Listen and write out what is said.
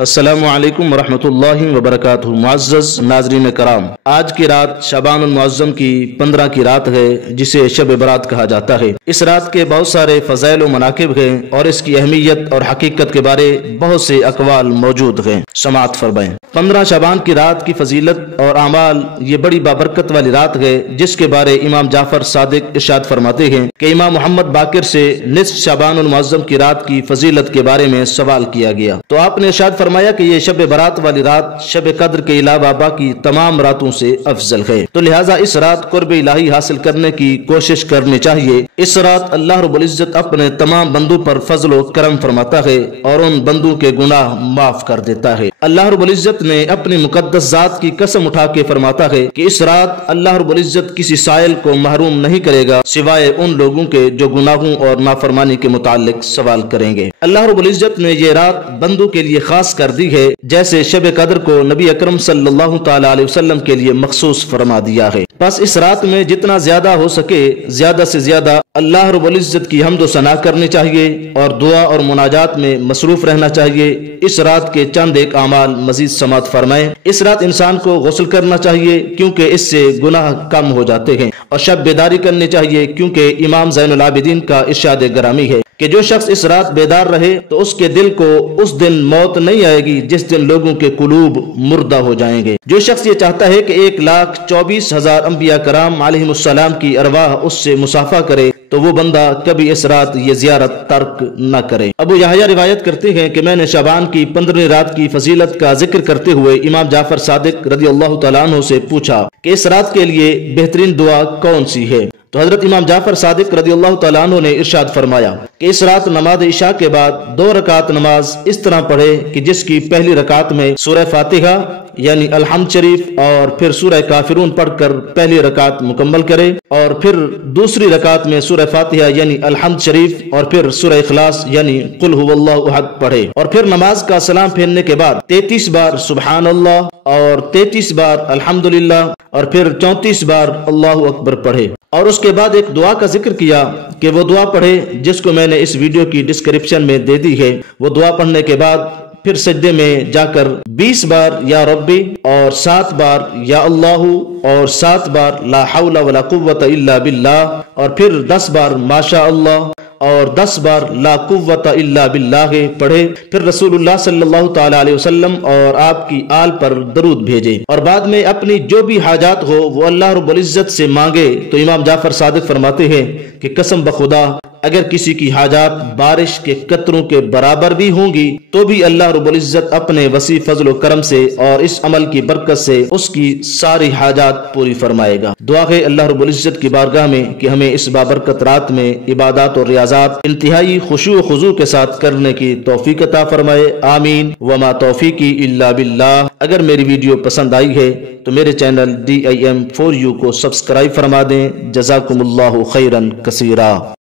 السلام علیکم ورحمۃ اللہ وبرکاتہ۔ معزز ناظرین کرام، آج کی رات شعبان المعظم کی 15 کی رات ہے، جسے شب برات کہا جاتا ہے۔ اس رات کے بہت سارے فضائل و مناقب ہیں اور اس کی اہمیت اور حقیقت کے بارے بہت سے اقوال موجود ہیں، سماعت فرمائیں۔ 15 شعبان کی رات کی فضیلت اور اعمال، یہ بڑی بابرکت والی رات ہے، جس کے بارے امام جعفر صادق ارشاد فرماتے ہیں کہ امام محمد باقر سے نصف شعبان المعظم کی رات کی فضیلت کے بارے میں سوال کیا گیا تو آپ نے ارشاد فرمایا کہ یہ شب برات والی رات شب قدر کے علاوہ باقی تمام راتوں سے افضل ہے، تو لہٰذا اس رات قرب الہی حاصل کرنے کی کوشش کرنی چاہیے۔ اس رات اللہ رب العزت اپنے تمام بندوں پر فضل و کرم فرماتا ہے اور ان بندوں کے گناہ معاف کر دیتا ہے۔ اللہ رب العزت نے اپنی مقدس ذات کی قسم اٹھا کے فرماتا ہے کہ اس رات اللہ رب العزت کسی سائل کو محروم نہیں کرے گا سوائے ان لوگوں کے جو گناہوں اور نافرمانی کے متعلق سوال کریں گے۔ اللہ رب العزت نے یہ رات بندوں کے لیے خاص کر دی ہے، جیسے شب قدر کو نبی اکرم صلی اللہ تعالی علیہ وسلم کے لیے مخصوص فرما دیا ہے۔ بس اس رات میں جتنا زیادہ ہو سکے زیادہ سے زیادہ اللہ رب العزت کی حمد و ثنا کرنی چاہیے اور دعا اور مناجات میں مصروف رہنا چاہیے۔ اس رات کے چند ایک اعمال مزید سماعت فرمائیں۔ اس رات انسان کو غسل کرنا چاہیے کیونکہ اس سے گناہ کم ہو جاتے ہیں، اور شب بیداری کرنی چاہیے کیونکہ امام زین العابدین کا ارشاد گرامی ہے کہ جو شخص اس رات بیدار رہے تو اس کے دل کو اس دن موت نہیں آئے گی جس دن لوگوں کے قلوب مردہ ہو جائیں گے۔ جو شخص یہ چاہتا ہے کہ 1,24,000 انبیاء کرام علیہم السلام کی ارواح اس سے مصافحہ کرے تو وہ بندہ کبھی اس رات یہ زیارت ترک نہ کرے۔ ابو یحییٰ روایت کرتے ہیں کہ میں نے شعبان کی 15 رات کی فضیلت کا ذکر کرتے ہوئے امام جعفر صادق رضی اللہ تعالیٰ عنہ سے پوچھا کہ اس رات کے لیے بہترین دعا کون سی ہے، تو حضرت امام جعفر صادق رضی اللہ تعالیٰ عنہ نے ارشاد فرمایا کہ اس رات نماز عشاء کے بعد 2 رکعت نماز اس طرح پڑھے کہ جس کی پہلی رکعت میں سورہ فاتحہ یعنی الحمد شریف اور پھر سورہ کافرون پڑھ کر پہلی رکعت مکمل کرے، اور پھر دوسری رکعت میں سورہ فاتحہ یعنی الحمد شریف اور پھر سورہ اخلاص یعنی قل هو اللہ احد پڑھے، اور پھر نماز کا سلام پھیرنے کے بعد 33 بار سبحان اللہ اور 33 بار الحمدللہ اور پھر 34 بار اللہ اکبر پڑھے، اور اس کے بعد ایک دعا کا ذکر کیا کہ وہ دعا پڑھے جس کو میں نے اس ویڈیو کی ڈسکرپشن میں دے دی ہے۔ وہ دعا پڑھنے کے بعد پھر سجدے میں جا کر 20 بار یا ربی اور 7 بار یا اللہ اور 7 بار لا حول ولا قوت الا باللہ اور پھر 10 بار ماشاء اللہ اور 10 بار لا قوت الا باللہ پڑھے، پھر رسول اللہ صلی اللہ تعالی علیہ وسلم اور آپ کی آل پر درود بھیجے، اور بعد میں اپنی جو بھی حاجات ہو وہ اللہ رب العزت سے مانگے۔ تو امام جعفر صادق فرماتے ہیں کہ قسم بخدا اگر کسی کی حاجات بارش کے قطروں کے برابر بھی ہوں گی تو بھی اللہ رب العزت اپنے وسیع فضل و کرم سے اور اس عمل کی برکت سے اس کی ساری حاجات پوری فرمائے گا۔ دعا ہے اللہ رب العزت کی بارگاہ میں کہ ہمیں اس بابرکت رات میں عبادات اور ریاضات انتہائی خشوع و خضوع کے ساتھ کرنے کی توفیق عطا فرمائے، آمین۔ وما توفیقی الا باللہ۔ اگر میری ویڈیو پسند آئی ہے تو میرے چینل DIM4U کو سبسکرائب فرما دیں۔ جزاکم اللہ خیرا کثیرا۔